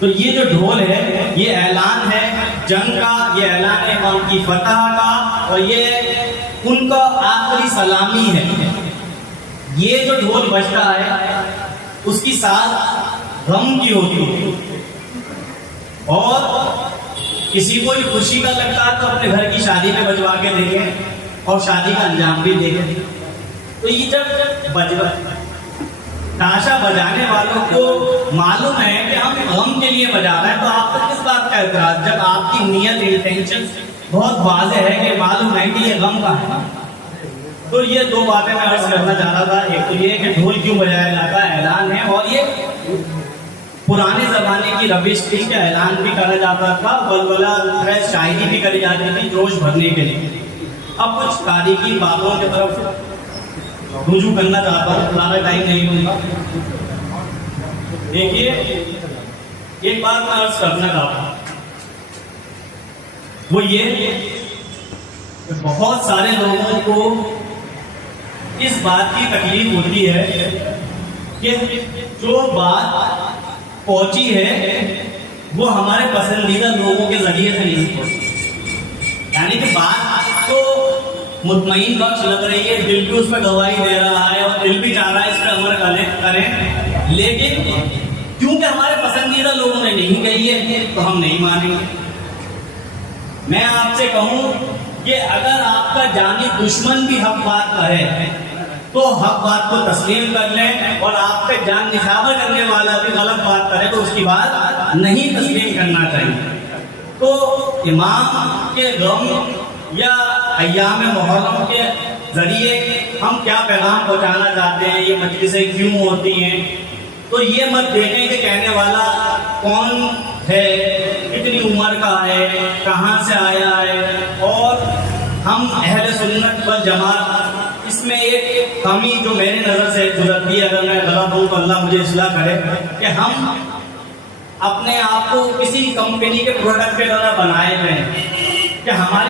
तो ये जो ढोल है ये ऐलान है जंग का, ये ऐलान है कौम की फतह का, और ये उनका आखिरी सलामी है। ये जो ढोल बजता है उसकी साथ गम की होती है, और किसी को भी खुशी का लगता है तो अपने घर की शादी में बजवा के देखें और शादी का अंजाम भी देखें। तो ये जब ताशा बजाने वालों को मालूम है कि हम गम के लिए बजा रहे हैं, तो आपको किस बात का एतराज, जब आपकी नियत इंटेंशन बहुत वाज़ेह है कि मालूम है कि ये गम का है। तो ये दो बातें मैं अर्ज करना चाह रहा था। एक तो ये कि ढोल क्यों बजाया जाता है, ऐलान है, और ये पुराने जमाने की रविश थी कि ऐलान भी करा जाता था, बलबला शायरी भी करी जाती थी जोश भरने के लिए। अब कुछ तारीखी बातों की तरफ रुजू करना चाहता हूँ, ज़्यादा टाइम नहीं लूंगा। देखिए, एक बात मैं अर्ज करना चाहता हूँ, वो ये बहुत सारे लोगों को इस बात की तकलीफ होती है कि जो बात पहुंची है वो हमारे पसंदीदा लोगों के जरिए से नहीं पहुंची। यानी कि बात तो मुतमईन बख्श लग रही है, दिल भी उस पर गवाही दे रहा है और दिल भी चाह रहा है इस पर अमल करें, लेकिन क्योंकि हमारे पसंदीदा लोगों ने नहीं कही है तो हम नहीं मानेंगे। मैं आपसे कहूं कि अगर आपका जानी दुश्मन भी हक बात कहे तो हक बात को तस्लीम कर लें, और आप पे जान निशावर करने वाला भी गलत बात करे तो उसकी बात नहीं तस्लीम करना चाहिए। तो इमाम के गम या अय्याम मुहर्रम के जरिए हम क्या पैगाम पहुंचाना चाहते हैं, ये मजलिसें क्यों होती हैं, तो ये मत देखें कि कहने वाला कौन है, कितनी उम्र का है, कहाँ से आया है। और हम अहले सुन्नत वल जमात, इसमें एक कमी जो मेरी नज़र से गुजरती है, अगर मैं गलत हूँ तो अल्लाह मुझे इस्लाह करे, कि हम अपने आप को किसी कंपनी के प्रोडक्ट के द्वारा बनाए गए कि हमारे